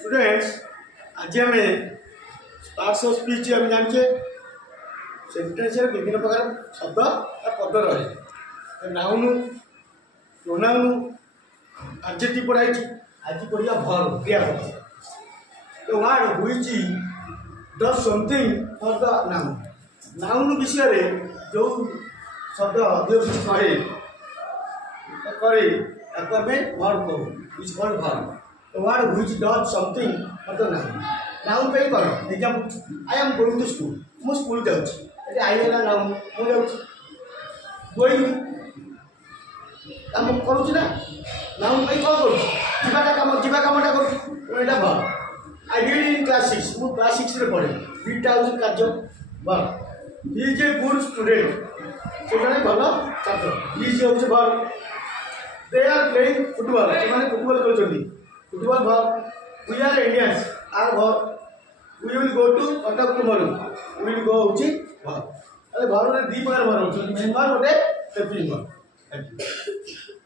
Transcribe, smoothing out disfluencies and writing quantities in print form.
Students आज आम parts of speech आम जाने सेंटेंस विभिन्न प्रकार शब्द पद रहे नाउन प्रोनाउन एडजेक्टिव पढ़ाई आज पढ़िया वर्ब क्रियापद तो word which does something for the noun noun विषय रे जो शब्द जो कुछ कहे करे ताको आम वर्ब कहू which called verb the word which does something for the noun noun पे करो example I am going to school मु स्कूल जाउछी एटी आई वाला नाउन मु जाउछी गोइंग काम करूछी ना नाउन पे को करू जीवा कामटा करू एटा verb I read in class 6 मु क्लास 6 रे पढे रीडटा होची कार्य verb he is a good student से जने भलो छात्र ही इज होची verb they are playing football से माने फुटबॉल खेलछंती football verb we are Indians are verb we will go to Cuttack tomorrow we will go होची वर्ब अरे वर्ब रे दी प्रकार वर्ब होची मेन वर्ब गोटे हेल्पिंग वर्ब थैंक यू।